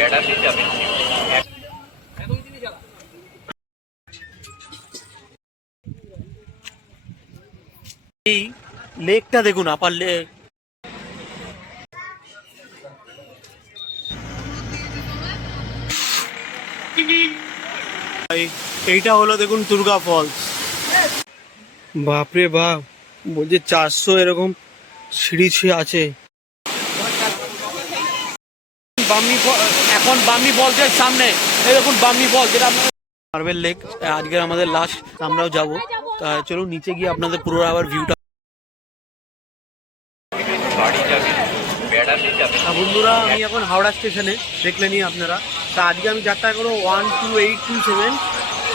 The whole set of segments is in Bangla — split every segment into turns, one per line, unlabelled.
বেড়াতে যাবেন
এই লেকটা দেখুন আপার লেক এইটা হলো দেখুন দুর্গা ফলস। বাপরে বাপ, বলছে চারশো এরকম সিঁড়ি আছে। বামি এখন বামি ফলসের সামনে এই দেখুন বামি ফল যেটা মার্বেল লেক আজকে আমাদের লাস্ট আমরাও যাব। তা চলুন নিচে গিয়ে আপনাদের পুরো আবার ভিউটা বন্ধুরা আমি এখন হাওড়া স্টেশনে দেখলেনই আপনারা। তা আজকে আমি যাত্রা করব one two eight two seven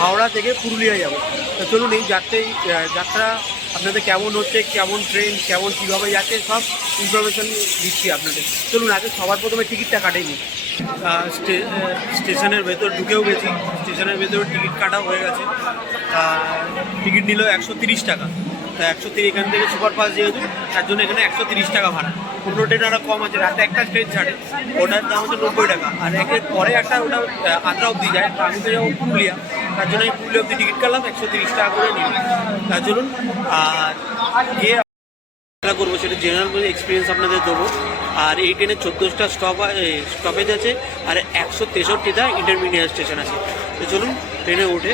Howrah থেকে পুরুলিয়া যাব। তা চলুন এই যাত্রা যাত্রা আপনাদের কেমন হচ্ছে, কেমন ট্রেন কেমন কীভাবে যাচ্ছে, সব ইনফরমেশন দিচ্ছি আপনাদের। চলুন, আগে সবার প্রথমে টিকিটটা কাটেনি স্টেশনের ভেতর ঢুকেও গেছি। স্টেশনের ভেতর টিকিট কাটাও হয়ে গেছে। টিকিট নিল একশো টাকা। তা একশো তিরিশ এখান থেকে সুপারফাস্ট যেহেতু, তার জন্য এখানে একশো তিরিশ টাকা ভাড়া। অন্য ট্রেন আরও কম আছে, রাতে একটা ট্রেন ছাড়ে। ওটার দাম হচ্ছে নব্বই টাকা। আর একের পরে একটা ওটা আদ্রা অবধি যায়। আমি তো যাব পুরুলিয়া। তার জন্য আমি পুরুলিয়া অবধি টিকিট কাটলাম একশো তিরিশ টাকা করে নিলাম। তার চলুন আর গিয়ে খেলা করব, সেটা জেনারেল এক্সপিরিয়েন্স আপনাদের দেবো। আর এই ট্রেনে চোদ্দোটা স্টপ স্টপেজ আছে, আর একশো তেষট্টিটা ইন্টারমিডিয়েট স্টেশন আছে। তো চলুন, ট্রেনে উঠে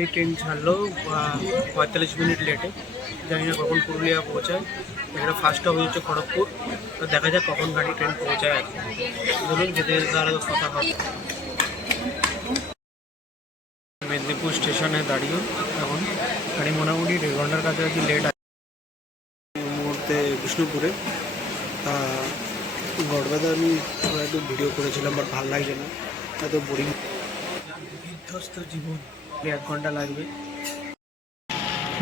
এই ট্রেন ছাড়লো পঁয়তাল্লিশ মিনিট লেটে। জানি না কখন পুরুলিয়া পৌঁছায়। এখানে ফার্স্ট স্টপ হচ্ছে খড়গপুর। তো দেখা যাক কখন গাড়ি ট্রেন পৌঁছায় আর। বলুন যেতে যেতে আরও কথা হবে। মেদিনীপুর স্টেশনে দাঁড়িয়ে এখন গাড়ি মোটামুটি দেড় ঘণ্টার কাছাকাছি লেট আছে। মুহূর্তে বিষ্ণুপুরে। গড়বেদা আমি একটু ভিডিও করেছিলাম বাট ভালো লাগছে না এত বোরিং বিধ্বস্ত জীবন। এক ঘণ্টা লাগবে।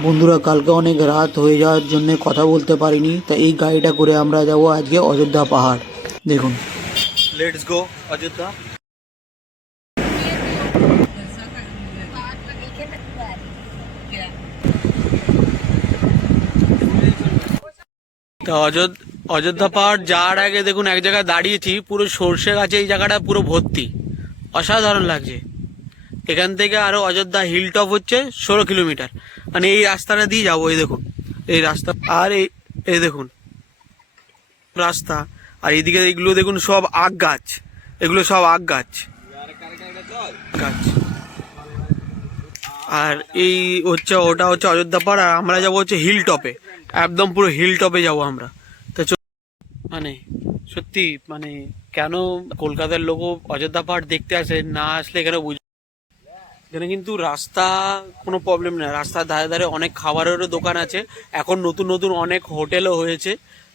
বন্ধুরা কালকে অনেক রাত হয়ে যাওয়ার জন্য কথা বলতে পারিনি তা এই গাড়িটা করে আমরা যাব আজকে অযোধ্যা পাহাড়। দেখুন।
Let's go Ayodhya. তো অযোধ্যা অযোধ্যা পাহাড় যাওয়ার আগে দেখুন এক জায়গায় দাঁড়িয়েছি পুরো সর্ষে গাছে এই জায়গাটা পুরো ভর্তি। অসাধারণ লাগছে। এখান থেকে আরও অযোধ্যা হিল টপ হচ্ছে ষোলো কিলোমিটার মানে এই রাস্তাটা দিয়ে যাব, এই দেখুন, এই রাস্তা, আর এই এই দেখুন, রাস্তা, আর এইদিকে এগুলো দেখুন সব আগ গাছ, এগুলো সব আগ গাছ। গাছ। আর এই হচ্ছে, ওটা হচ্ছে অযোধ্যা পাহাড় আর আমরা যাব হচ্ছে হিল টপে একদম পুরো হিল টপে যাব আমরা। তা মানে সত্যি মানে কেন কলকাতার লোকও অযোধ্যা পাহাড় দেখতে আসে, না আসলে এখানে এখানে কিন্তু রাস্তা কোনো প্রবলেম নেই। রাস্তার ধারে ধারে অনেক খাবারেরও দোকান আছে। এখন নতুন নতুন অনেক হোটেলও হয়েছে।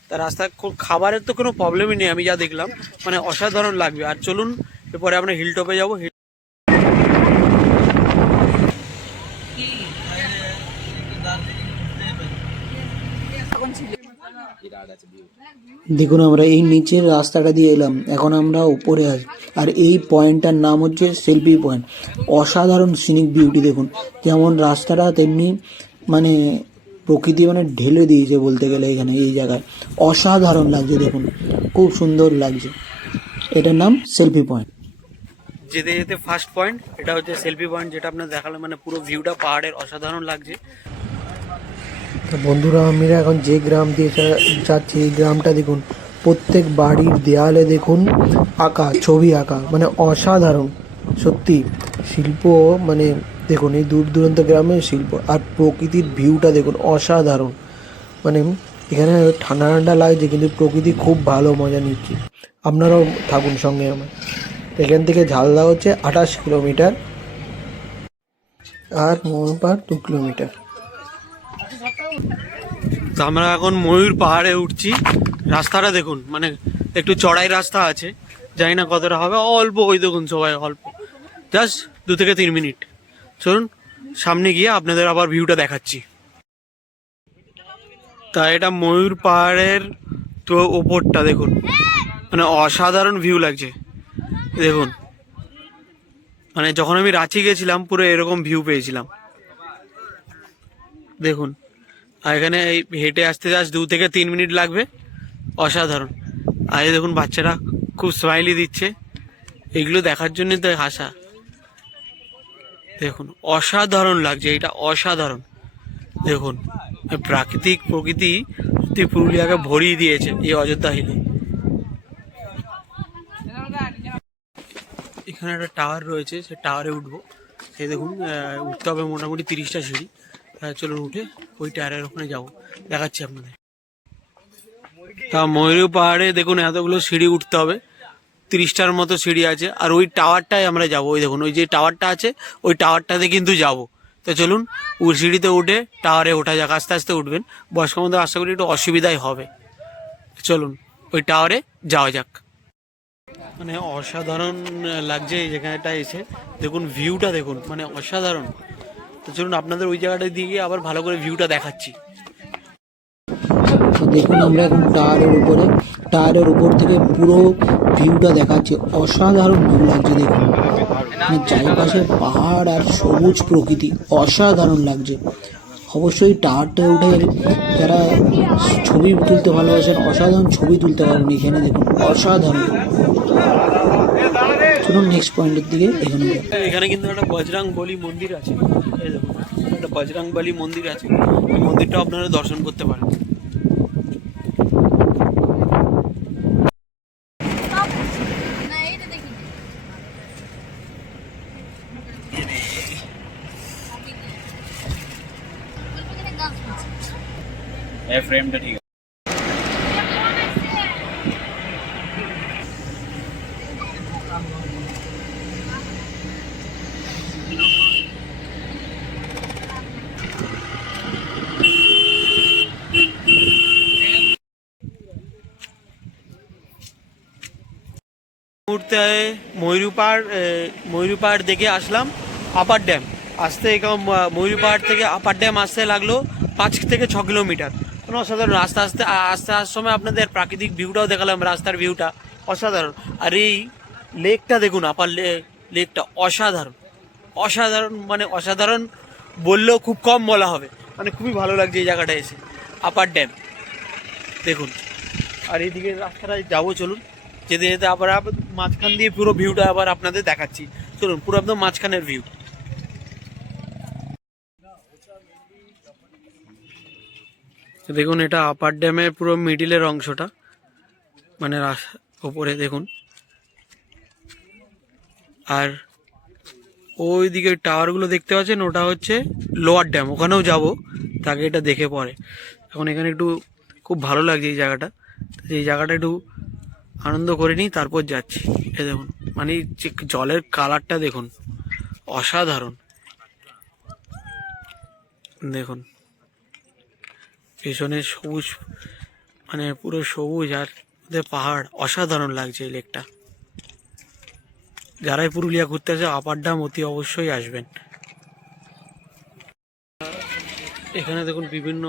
তা রাস্তা খাবারের তো কোনো প্রবলেমই নেই, আমি যা দেখলাম। মানে অসাধারণ লাগবে। আর চলুন, এরপরে আমরা হিল টপে যাব।
দেখুন, আমরা এই নিচের রাস্তাটা দিয়ে এলাম। এখন আমরা উপরে আসি, আর এই পয়েন্টটার নাম হচ্ছে সেলফি পয়েন্ট। অসাধারণ সিনিক বিউটি দেখুন। যেমন রাস্তাটা তেমনি মানে প্রকৃতি মানে ঢেলে দিয়েছে বলতে গেলে এখানে, এই জায়গায়। অসাধারণ লাগছে দেখুন। খুব সুন্দর লাগছে। এটার নাম সেলফি পয়েন্ট।
যেতে যেতে ফার্স্ট পয়েন্ট এটা হচ্ছে সেলফি পয়েন্ট, যেটা আপনার দেখালাম মানে পুরো ভিউটা পাহাড়ের, অসাধারণ লাগছে।
তো বন্ধুরা, আমরা এখন যে গ্রাম দিয়ে যাচ্ছি, এই গ্রামটা দেখুন, প্রত্যেক বাড়ির দেয়ালে দেখুন, আঁকা, ছবি আঁকা মানে অসাধারণ, সত্যি। শিল্প মানে দেখুন, এই দূর দূরান্ত গ্রামের শিল্প, আর প্রকৃতির ভিউটা দেখুন, অসাধারণ। মানে এখানে ঠান্ডা ঠান্ডা লাগছে, কিন্তু প্রকৃতি খুব ভালো মজা নিচ্ছি। আপনারাও থাকুন সঙ্গে আমার এখান থেকে ঝালদা হচ্ছে আঠাশ কিলোমিটার, আর মোহনপাড় দু কিলোমিটার।
তো আমরা এখন ময়ূর পাহাড়ে উঠছি। রাস্তাটা দেখুন মানে একটু চড়াই রাস্তা আছে, জানি না কতটা হবে, অল্প ওই দেখুন সবাই, অল্প। জাস্ট দু থেকে তিন মিনিট। চলুন, সামনে গিয়ে আপনাদের আবার ভিউটা দেখাচ্ছি। তা এটা ময়ূর পাহাড়ের তো ওপরটা দেখুন মানে অসাধারণ ভিউ লাগছে। দেখুন মানে যখন আমি রাঁচি গেছিলাম, পুরো এরকম ভিউ পেয়েছিলাম। দেখুন আর এখানে এই হেঁটে আসতে জাস্ট দু থেকে তিন মিনিট লাগবে, অসাধারণ। আর দেখুন বাচ্চারা খুব স্মাইলি দিচ্ছে। এগুলো দেখার জন্য তো হাসা। দেখুন, অসাধারণ লাগছে, এটা অসাধারণ। দেখুন প্রাকৃতিক প্রকৃতি সত্যি পুরুলিয়াকে ভরিয়ে দিয়েছে এই অযোধ্যা হিলে। এখানে একটা টাওয়ার রয়েছে সে টাওয়ারে উঠবো। সে দেখুন উঠতে হবে মোটামুটি তিরিশটা সিঁড়ি। চলুন উঠে ওই টায়ারের ওখানে যাব। দেখাচ্ছি আপনাদের। তা ময়ূর পাহাড়ে দেখুন এতগুলো সিঁড়ি উঠতে হবে। তিরিশটার মতো সিঁড়ি আছে। আর ওই টাওয়ারটায় আমরা যাব। ওই দেখুন, ওই যে টাওয়ারটা আছে, ওই টাওয়ারটাতে কিন্তু যাব। তো চলুন ওই সিঁড়িতে উঠে টাওয়ারে ওঠা যাক। আস্তে আস্তে উঠবেন। বয়স্ক মধ্যে আশা করি একটু অসুবিধাই হবে। চলুন, ওই টাওয়ারে যাওয়া যাক। মানে অসাধারণ লাগছে এই জায়গাটা এসে। দেখুন, ভিউটা দেখুন মানে অসাধারণ। তো চলুন আপনাদের ওই জায়গাটা দিয়ে আবার ভালো করে ভিউটা দেখাচ্ছি।
দেখুন আমরা এখন টায়ারের উপরে টায়ারের উপর থেকে পুরো ভিউটা দেখাচ্ছি। অসাধারণ ভিউ লাগছে দেখুন। মানে চারিপাশে পাহাড় আর সবুজ প্রকৃতি, অসাধারণ লাগছে। অবশ্যই টাওয়ারটায় উঠে যারা ছবি তুলতে ভালোবাসেন, অসাধারণ ছবি তুলতে পারেন এখানে দেখুন, অসাধারণ। চলুন নেক্সট পয়েন্টের দিকে এখানে
এখানে কিন্তু একটা বজরাং বলি মন্দির আছে। একটা বজরাং বলি মন্দির আছে। এই মন্দিরটা আপনারা দর্শন করতে পারেন।
এই ফ্রেমটা ঠিক আছে
মুহূর্তে ময়ূরী পাহাড় এ, ময়ূরী পাহাড় দেখে আসলাম আপার ড্যাম। আসতে এরকম আহ, ময়ূরী পাহাড় থেকে আপার ড্যাম আসতে লাগল পাঁচ থেকে ছ কিলোমিটার। কোনো অসাধারণ আস্তে আস্তে আস্তে আসার সময় আপনাদের প্রাকৃতিক ভিউটাও দেখালাম রাস্তার ভিউটা। অসাধারণ। আর এই লেকটা দেখুন আপার লেকটা অসাধারণ। অসাধারণ মানে অসাধারণ বললেও খুব কম বলা হবে। মানে খুবই ভালো লাগছে এই জায়গাটা এসে আপার ড্যাম। দেখুন। আর এইদিকে রাস্তাটায় যাব চলুন। যেতে যেতে আবার আবার মাঝখান দিয়ে পুরো ভিউটা আবার আপনাদের দেখাচ্ছি। চলুন, পুরো একদম মাঝখানের ভিউ দেখুন, এটা আপার ড্যামের পুরো মিডিলের অংশটা। মানে ওপরে দেখুন। আর ওই দিকে টাওয়ারগুলো দেখতে পাচ্ছেন? ওটা হচ্ছে লোয়ার ড্যাম ওখানেও যাব। তাকে এটা দেখে পরে। এখন এখানে একটু খুব ভালো লাগছে এই জায়গাটা। এই জায়গাটা একটু আনন্দ করে নিই তারপর যাচ্ছি। এ দেখুন মানে জলের কালারটা দেখুন, অসাধারণ। দেখুন, পেছনে সবুজ মানে পুরো সবুজ আর পাহাড়, অসাধারণ লাগছে এই লেকটা। যারাই পুরুলিয়া ঘুরতে আসে, আপার ডাম অতি অবশ্যই আসবেন। এখানে দেখুন বিভিন্ন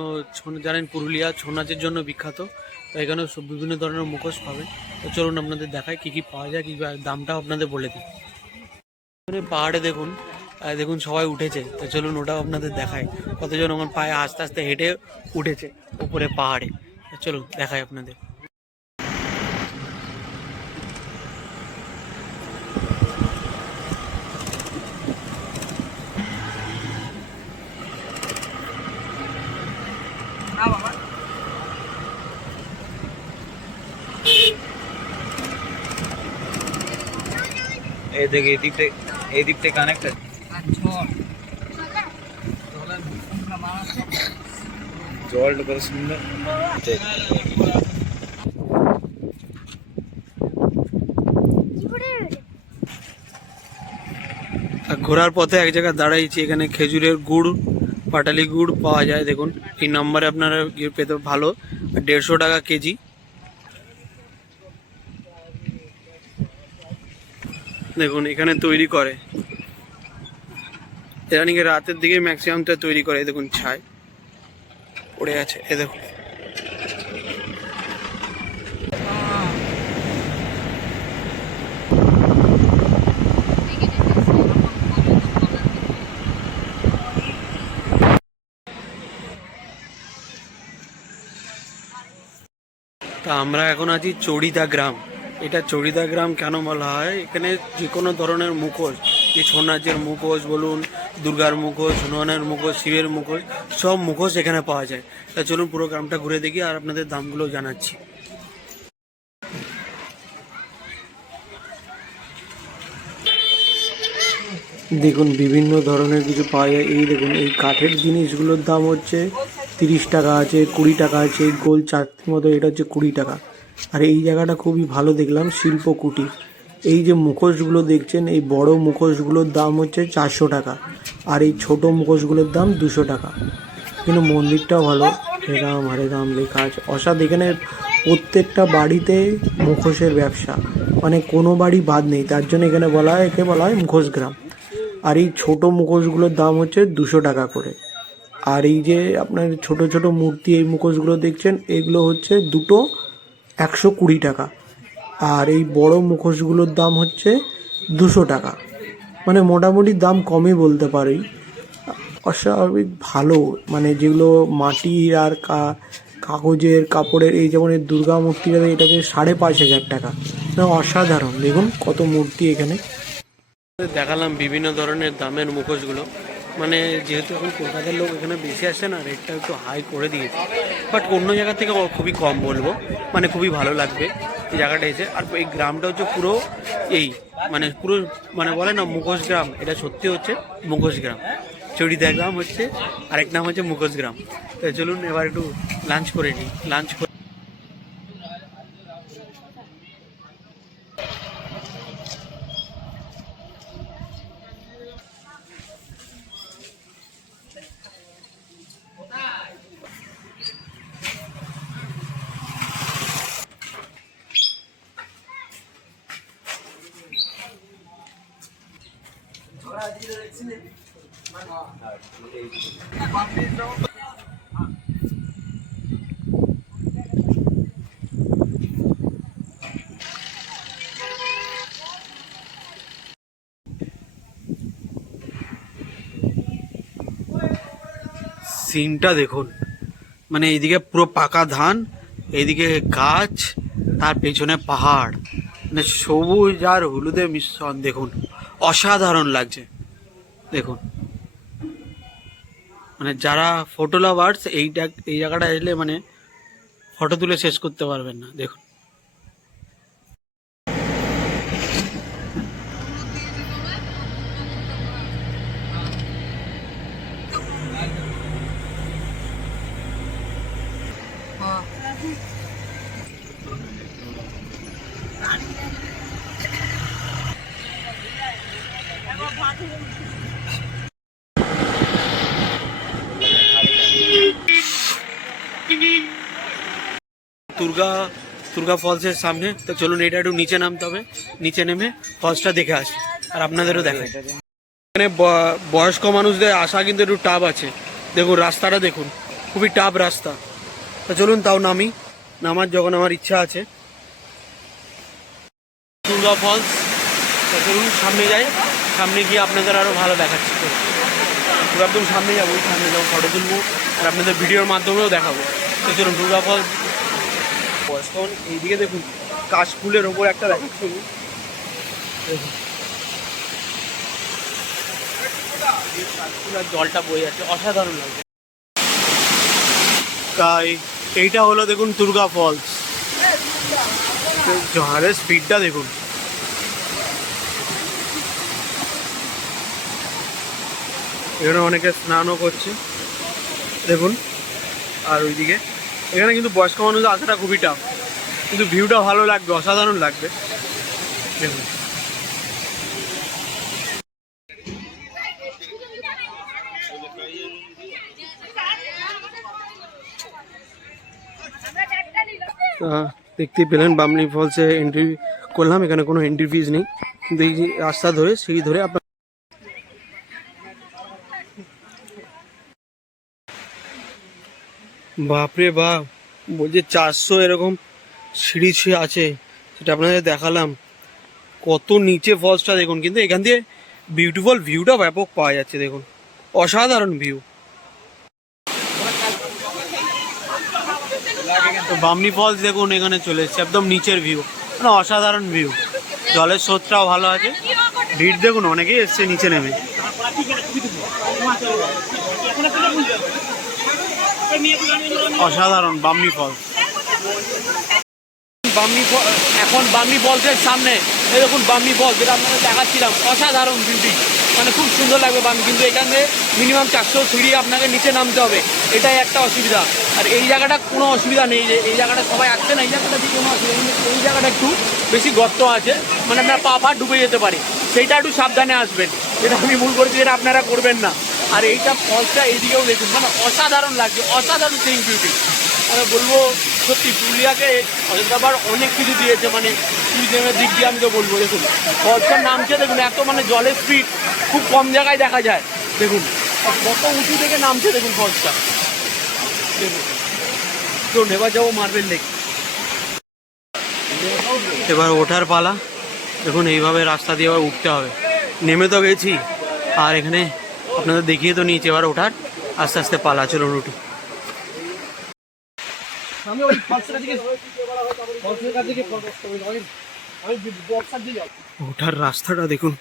জানেন পুরুলিয়া ছৌ নাচের জন্য বিখ্যাত তো এখানে বিভিন্ন ধরনের মুখোশ পাবেন। তো চলুন আপনাদের দেখায় কী কী পাওয়া যায়, কী দামটাও আপনাদের বলে দিই। পাহাড়ে দেখুন দেখুন সবাই উঠেছে, তো চলুন ওটাও আপনাদের দেখায় কতজন আমার পায়ে আস্তে আস্তে হেঁটে উঠেছে উপরে পাহাড়ে। চলুন দেখায় আপনাদের।
এই এই দিকটা এই দিকটা কানেক্ট আছে জলটা কত সুন্দর।
ঘোরার পথে এক জায়গায় দাঁড়াইছি, এখানে খেজুরের গুড়, পাটালি গুড় পাওয়া যায়, দেখুন। এই নম্বরে আপনারা পেতে ভালো। দেড়শো টাকা কেজি। দেখুন, এখানে তৈরি করে। এরা নাকি রাতের দিকে ম্যাক্সিমামটা তৈরি করে দেখুন ছাই। পড়ে আছে এ দেখুন। তা আমরা এখন আছি চড়িদা গ্রাম। এটা চড়িদা গ্রাম কেন বলা হয়? এখানে যে কোনো ধরনের মুখোশ যে ছৌ নাচের মুখোশ বলুন, দুর্গার মুখোশ, হনুমানের মুখোশ, শিবের মুখোশ, সব মুখোশ এখানে পাওয়া যায়। তা চলুন পুরো গ্রামটা ঘুরে দেখি আর আপনাদের দামগুলো জানাচ্ছি।
দেখুন, বিভিন্ন ধরনের কিছু পাওয়া যায়। এই দেখুন, এই কাঠের জিনিসগুলোর দাম হচ্ছে তিরিশ টাকা আছে, কুড়ি টাকা আছে, গোল চারটির মতো, এটা হচ্ছে কুড়ি টাকা। আর এই জায়গাটা খুবই ভালো দেখলাম, শিল্প কুটির। এই যে মুখোশগুলো দেখছেন, এই বড় মুখোশগুলোর দাম হচ্ছে চারশো টাকা আর এই ছোট মুখোশগুলোর দাম দুশো টাকা। কিন্তু মন্দিরটাও ভালো। হরে রাম হরে রাম লেখা আছে অসাধ, এখানে প্রত্যেকটা বাড়িতে মুখোশের ব্যবসা। মানে কোনো বাড়ি বাদ নেই, তার জন্য এখানে বলা হয়, একে বলা হয় মুখোশ গ্রাম। আর এই ছোট মুখোশগুলোর দাম হচ্ছে দুশো টাকা করে। আর এই যে আপনার ছোট ছোট মূর্তি, এই মুখোশগুলো দেখছেন, এগুলো হচ্ছে দুটো একশো কুড়ি টাকা। আর এই বড় মুখোশগুলোর দাম হচ্ছে দুশো টাকা। মানে মোটামুটি দাম কমই বলতে পারি। অস্বাভাবিক ভালো। মানে যেগুলো মাটির আর কাগজের, কাপড়ের, এই যেমন এই দুর্গা মূর্তিটা এটাকে সাড়ে পাঁচ হাজার টাকা। অসাধারণ। দেখুন কত মূর্তি এখানে।
দেখালাম বিভিন্ন ধরনের দামের মুখোশগুলো। মানে যেহেতু এখন কলকাতার লোক এখানে বেশি আসছে না রেটটা একটু হাই করে দিয়েছে। বাট অন্য জায়গা থেকে খুবই কম বলব মানে খুবই ভালো লাগবে এই জায়গাটা এসে। আর এই গ্রামটা হচ্ছে পুরো এই মানে পুরো মানে বলে না মুখোশ গ্রাম, এটা সত্যি হচ্ছে মুখোশ গ্রাম। চড়িদা গ্রাম হচ্ছে, আরেক নাম হচ্ছে মুখোশ গ্রাম। তো চলুন এবার একটু লাঞ্চ করে নিই লাঞ্চ করে সিনটা দেখুন। মানে এইদিকে পুরো পাকা ধান, এইদিকে গাছ, তার পেছনে পাহাড়। মানে সবুজ আর হলুদের মিশ্রণ, দেখুন। অসাধারণ লাগছে। দেখুন। মানে যারা ফটো লাভার্স এই জায়গাটা এলে মানে ফটো তুলে শেষ করতে পারবেন না। দেখুন দুর্গা দুর্গা ফলসের সামনে। তো চলুন, এটা একটু নিচে নামতে হবে। নিচে নেমে ফলসটা দেখে আসি। আর আপনাদেরও দেখাই। এখানে বয়স্ক মানুষদের আসা কিন্তু একটু টাপ আছে। দেখুন, রাস্তাটা দেখুন। খুবই টাপ রাস্তা। তো চলুন, তাও নামি। নামার যখন আমার ইচ্ছা আছে। দুর্গা ফলস চলুন, সামনে যাই। সামনে গিয়ে আপনাদের আরও ভালো দেখাচ্ছি। একদম সামনে যাব। সামনে যাব ফটো তুলবো। আর আপনাদের ভিডিওর মাধ্যমেও দেখাবো। তো চলুন দুর্গা ফলস বয়স্ক মানুষ এইদিকে দেখুন, কাশফুলের ওপর একটা দেখুন। জলটা বয়ে যাচ্ছে, অসাধারণ লাগছে। তাই এইটা হলো দেখুন দুর্গা ফলস ঝড়ের স্পিডটা দেখুন। এখানে অনেকে স্নানও করছে। দেখুন, আর ওইদিকে এখানে কিন্তু বয়স্ক মানুষ আসাটা খুবই টাফ কিন্তু ভিউটা ভালো লাগবে অসাধারণ লাগবে। দেখুন। আহ, দেখতেই পেলেন বামনি ফলসে এন্ট্রি করলাম এখানে কোনো এন্ট্রি ফিজ নেই। কিন্তু রাস্তা ধরে সেই ধরে আপনার বাপরে বাপ বলছে চারশো এরকম সিঁড়ি ছি- আছে, সেটা আপনাদের দেখালাম। কত নিচে ফলসটা দেখুন, কিন্তু এখান দিয়ে বিউটিফুল ভিউটা ব্যাপক পাওয়া যাচ্ছে, দেখুন। অসাধারণ ভিউ তো বামনি ফলস দেখুন, এখানে চলে এসছে, একদম নিচের ভিউ মানে অসাধারণ ভিউ জলের স্রোতটাও ভালো আছে। ভিড় দেখুন, অনেকেই এসছে নিচে নেমে। অসাধারণ, বামনি ফলস বামনি এখন বামনি ফলসের সামনে দেখুন বামনি ফলস যেটা আপনাদের দেখাচ্ছিলাম, অসাধারণ বিউটি মানে খুব সুন্দর লাগবে বাম কিন্তু এখানে মিনিমাম চারশো সিঁড়ি আপনাকে নিচে নামতে হবে। এটাই একটা অসুবিধা। আর এই জায়গাটা কোনো অসুবিধা নেই যে, এই জায়গাটা সবাই আসছে না, এই জায়গাটা কোনো অসুবিধা নেই এই জায়গাটা একটু বেশি গর্ত আছে। মানে আপনার পা পা ডুবে যেতে পারে। সেইটা একটু সাবধানে আসবেন। যেটা আমি ভুল করেছি যেটা আপনারা করবেন না। আর এইটা ফলসটা এইদিকেও দেখুন। মানে অসাধারণ লাগছে, অসাধারণ সিং বিউটি আমি বলব, সত্যি পুরুলিয়াকে অযোধ্যাবার অনেক কিছু দিয়েছে মানে ট্যুরিজমের দিক দিয়ে আমি তো বলব, দেখুন। ফলসটার নামছে দেখুন, এত মানে জলের স্পিড খুব কম জায়গায় দেখা যায়, দেখুন। কত উঁচু থেকে নামছে, দেখুন ফলসটা দেখুন। তো এবার যাব মার্বেল লেক এবার ওঠার পালা। দেখুন, এইভাবে রাস্তা দিয়ে এবার উঠতে হবে। নেমে তো গেছি। আর এখানে আপনাদের দেখিয়ে তো নিয়েছি এবার ওঠার। আস্তে আস্তে পালা চলুন উঠি ওঠার রাস্তাটা দেখুন।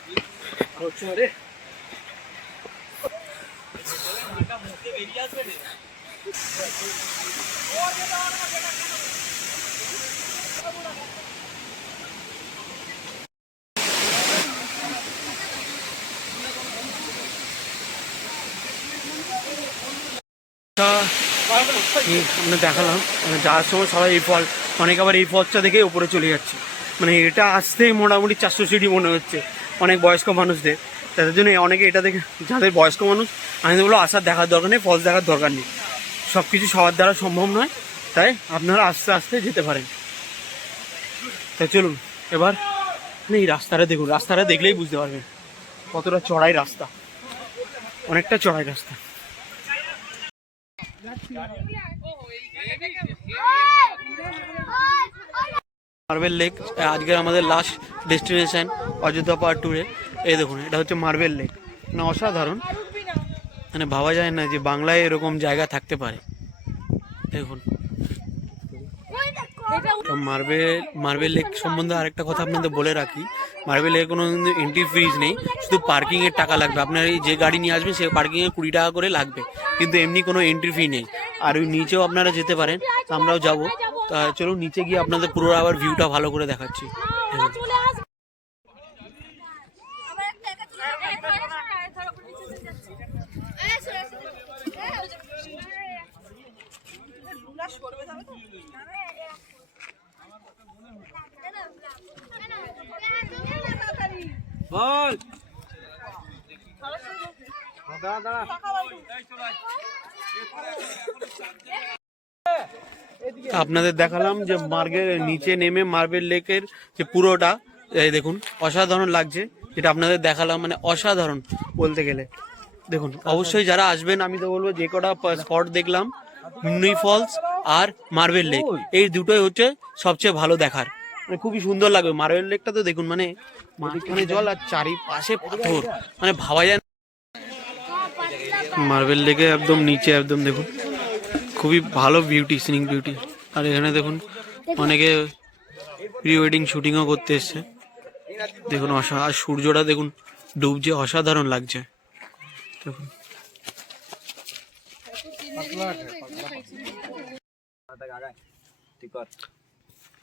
তা এই আমরা দেখালাম। মানে যাওয়ার সময় সবাই এই ফল, অনেক আবার এই ফলসটা দেখে উপরে চলে যাচ্ছে। মানে এটা আসতেই মোটামুটি চারশো সিঁড়ি মনে হচ্ছে, অনেক বয়স্ক মানুষদের। তাদের জন্য অনেকে এটা দেখে, যাদের বয়স্ক মানুষ, আমি তো বলব আসার দেখার দরকার নেই, ফলস দেখার দরকার নেই। সব কিছু সবার দ্বারা সম্ভব নয়, তাই আপনারা আস্তে আস্তে যেতে পারেন। তাই চলুন, এবার মানে এই রাস্তাটা দেখুন, রাস্তাটা দেখলেই বুঝতে পারবেন কতটা চড়াই রাস্তা। অনেকটা চড়াই রাস্তা। মার্বেল লেক আজকের আমাদের লাস্ট ডেস্টিনেশন অযোধ্যা পাহাড় ট্যুরে এই দেখুন, এটা হচ্ছে মার্বেল লেক না, অসাধারণ। মানে ভাবা যায় না যে বাংলায় এরকম জায়গা থাকতে পারে। দেখুন। মার্বেল মার্বেল লেক সম্বন্ধে আরেকটা কথা আপনাদের বলে রাখি। মার্বেল লেকে কোনো এন্ট্রি ফিজ নেই, শুধু পার্কিংয়ের টাকা লাগবে। আপনার এই যে গাড়ি নিয়ে আসবেন সে পার্কিংয়ে কুড়ি টাকা করে লাগবে। কিন্তু এমনি কোনো এন্ট্রি ফি নেই। আর ওই নিচেও আপনারা যেতে পারেন আমরাও যাব। তা চলো নিচে গিয়ে আপনাদের পুরো আবার ভিউটা ভালো করে দেখাচ্ছি। আপনাদের দেখালাম যে মার্গের নিচে নেমে মার্বেল লেকের যে পুরোটা এই দেখুন অসাধারণ লাগছে। যেটা আপনাদের দেখালাম মানে অসাধারণ বলতে গেলে। দেখুন অবশ্যই যারা আসবেন আমি তো বলব যে কটা স্পট দেখলাম মুন্নি ফলস আর মার্বেল লেক এই দুটোই হচ্ছে সবচেয়ে ভালো দেখার। মানে খুবই সুন্দর লাগবে। মার্বেল লেকটা তো দেখুন মানে মাঝখানে জল আর চারিপাশে পাথর। মানে ভাবা যায়। মার্বেল লেকে একদম নিচে, একদম দেখুন, খুবই ভালো বিউটি সিনিং বিউটি। আর এখানে দেখুন, অনেকে প্রি ওয়েডিং শুটিংও করতে এসছে। দেখুন, অসা আর সূর্যটা দেখুন, ডুবছে, অসাধারণ লাগছে। দেখুন।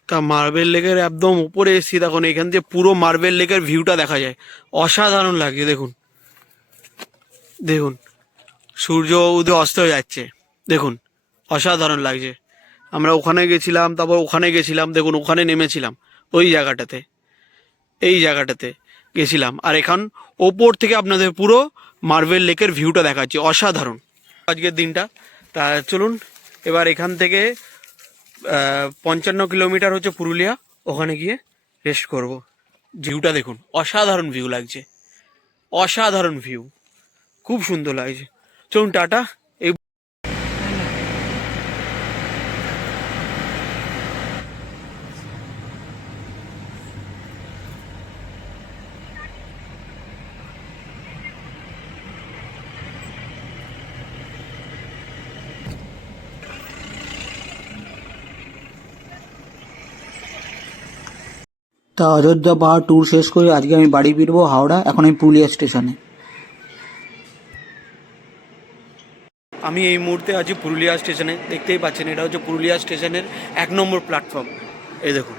তা মার্বেল লেকের একদম উপরে এসছি, দেখুন, এখান থেকে পুরো মার্বেল লেকের ভিউটা দেখা যায়। অসাধারণ লাগছে, দেখুন। দেখুন, সূর্য উদয় অস্ত হয়ে যাচ্ছে। দেখুন, অসাধারণ লাগছে। আমরা ওখানে গেছিলাম, তারপর ওখানে গেছিলাম, দেখুন, ওখানে নেমেছিলাম, ওই জায়গাটাতে। এই জায়গাটাতে গেছিলাম। আর এখন ওপর থেকে আপনাদের পুরো মার্বেল লেকের ভিউটা দেখাচ্ছি। অসাধারণ। আজকের দিনটা, তা চলুন, এবার এখান থেকে পঞ্চান্ন কিলোমিটার হচ্ছে পুরুলিয়া। ওখানে গিয়ে রেস্ট করব। ভিউটা দেখুন, অসাধারণ ভিউ লাগছে। অসাধারণ ভিউ খুব সুন্দর লাগছে। চলুন টাটা
তা অযোধ্যা পাহাড় ট্যুর শেষ করে আজকে আমি বাড়ি ফিরবো হাওড়া, এখন আমি পুরুলিয়া স্টেশনে
আমি এই মুহূর্তে আছি পুরুলিয়া স্টেশনে। দেখতেই পাচ্ছেন, এটা হচ্ছে পুরুলিয়া স্টেশনের এক নম্বর প্ল্যাটফর্ম এই দেখুন।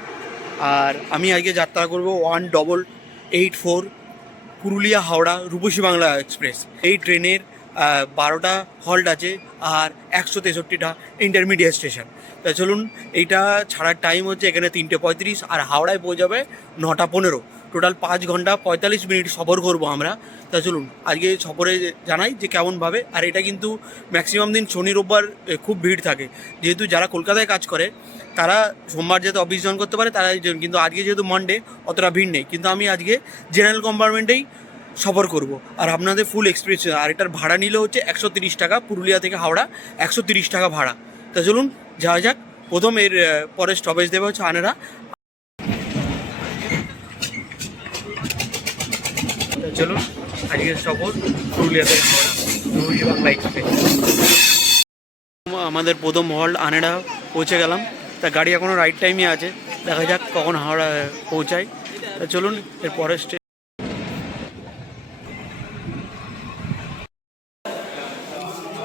আর আমি আজকে যাত্রা করব one double eight four Purulia Howrah Rupasi Bangla express এই ট্রেনের বারোটা হল্ট আছে আর একশো তেষট্টিটা ইন্টারমিডিয়েট স্টেশন তা চলুন, এইটা ছাড়ার টাইম হচ্ছে এখানে তিনটে পঁয়ত্রিশ আর হাওড়ায় পৌঁছাবে নটা পনেরো। টোটাল পাঁচ ঘণ্টা পঁয়তাল্লিশ মিনিট সফর করব আমরা। তা চলুন, আজকে সফরে জানাই যে কেমনভাবে আর এটা কিন্তু ম্যাক্সিমাম দিন শনি, রোববার খুব ভিড় থাকে। যেহেতু যারা কলকাতায় কাজ করে, তারা সোমবার যাতে অফিস জয়েন করতে পারে, তারা কিন্তু আজকে যেহেতু মানডে অতটা ভিড় নেই। কিন্তু আমি আজকে জেনারেল কম্পার্টমেন্টেই সফর করব। আর আপনাদের ফুল এক্সপিরিয়েন্স আর এটার ভাড়া নিলে হচ্ছে একশো তিরিশ টাকা, পুরুলিয়া থেকে হাওড়া একশো তিরিশ টাকা ভাড়া। তা চলুন, যাওয়া যাক। প্রথম এর পরে স্টপেজ দেবে হচ্ছে আনেরা। চলুন, আজকের সফর পুরুলিয়া থেকে হাওড়া পুরুলিয়া আমাদের প্রথম হল্ট আনেরা পৌঁছে গেলাম। তা গাড়ি এখনও রাইট টাইমে আছে। দেখা যাক কখন হাওড়া পৌঁছায়। তা চলুন, এর পরের স্টে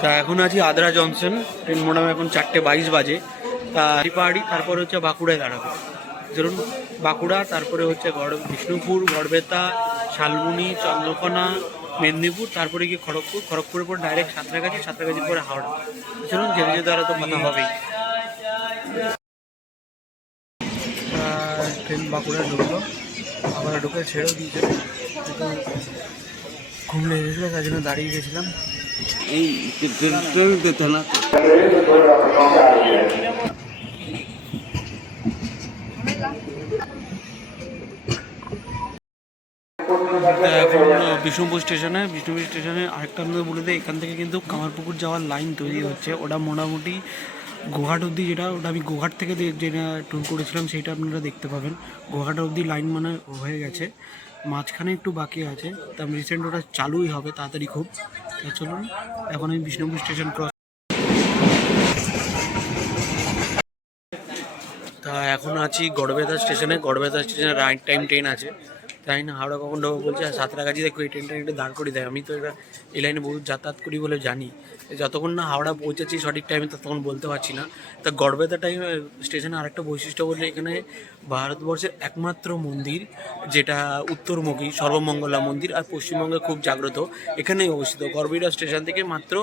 তা এখন আছি আদ্রা জংশন ট্রেন মোটামুটি এখন চারটে বাইশ বাজে। তা পাহাড়ি, তারপরে হচ্ছে বাঁকুড়ায় দাঁড়াবে। ধরুন বাঁকুড়া, তারপরে হচ্ছে গড় বিষ্ণুপুর, গড়বেতা শালবনি চন্দ্রকোনা মেদিনীপুর তারপরে গিয়ে খড়গপুর। খড়গপুরের পর ডাইরেক্ট সাঁতরাগাছি সাঁতরাগাছির পরে হাওড়া। চলুন যেতে যেতে আর তো কথা হবেই। ট্রেন বাঁকুড়া ঢুকলো। আবার ঢুকে ছেড়েও দিয়েছে। ঘুম লেগে গেছিল তার জন্য দাঁড়িয়ে গেছিলাম। এখন বিষ্ণুপুর স্টেশনে বিষ্ণুপুর স্টেশনে আরেকটা আপনাদের বলে দিই এখান থেকে কিন্তু কামারপুকুর যাওয়ার লাইন তৈরি হচ্ছে। ওটা মোটামুটি গোঘাট অবধি যেটা ওটা আমি গোঘাট থেকে যেটা ট্যুর করেছিলাম সেটা আপনারা দেখতে পাবেন। গোঘাট অবধি লাইন মানে হয়ে গেছে। মাঝখানে একটু বাকি আছে। তা রিসেন্ট ওটা চালুই হবে তাড়াতাড়ি খুব। তা চলুন এখন আমি বিষ্ণুপুর স্টেশন ক্রস তা এখন আছি গড়বেতা স্টেশনে। গড়বেতা স্টেশনে রাইট টাইম ট্রেন আছে। তাই না, হাওড়া কখন ঢোকা বলছে, আর সাঁতরাগাছি দেখো, এই ট্রেনটা একটু দাঁড় করে দেয়। আমি তো এটা এই লাইনে বহু যাতায়াত করি বলে জানি। যতক্ষণ না হাওড়া পৌঁছেছি সঠিক টাইমে ততক্ষণ বলতে পারছি না। তা গড়বেতা টাইম স্টেশনে আরেকটা বৈশিষ্ট্য বললে এখানে ভারতবর্ষের একমাত্র মন্দির, যেটা উত্তরমুখী, সর্বমঙ্গলা মন্দির আর পশ্চিমবঙ্গে খুব জাগ্রত। এখানেই অবস্থিত। গড়বেতা স্টেশন থেকে মাত্র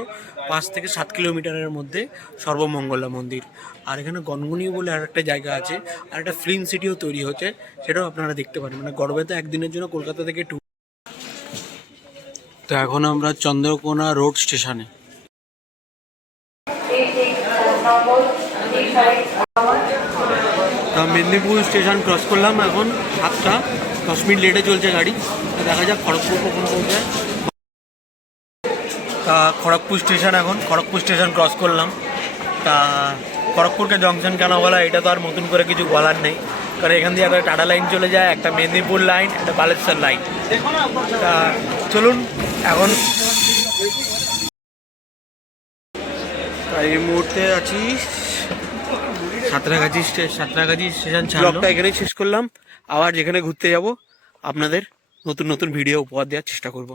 পাঁচ থেকে সাত কিলোমিটারের মধ্যে সর্বমঙ্গলা মন্দির। আর এখানে গনগনি বলে আর একটা জায়গা আছে, আর একটা ফিল্ম সিটিও তৈরি হচ্ছে, সেটাও আপনারা দেখতে পারেন। মানে গড়বেতা একদিনের জন্য কলকাতা থেকে ট্যুর তো এখন আমরা চন্দ্রকোনা রোড স্টেশনে মেদিনীপুর স্টেশন ক্রস করলাম এখন, সাতটা, দশ মিনিট লেটে চলছে গাড়ি। দেখা যাক খড়গপুর কখন তা খড়গপুর স্টেশন এখন, খড়গপুর স্টেশন ক্রস করলাম। তা খড়গপুরকে জংশন কেন বলা, এটা তো আর নতুন করে কিছু বলার নেই। কারণ এখান দিয়ে একটা টাটা লাইন চলে যায়, একটা মেদিনীপুর লাইন একটা বালেশ্বর লাইন তা চলুন, এখন এই মুহূর্তে আছি সাঁতরাগাছি সাঁতরাগাছি স্টেশন ব্লগটা এখানেই শেষ করলাম। আবার যেখানে ঘুরতে যাব আপনাদের নতুন নতুন ভিডিও উপহার দেওয়ার চেষ্টা করব।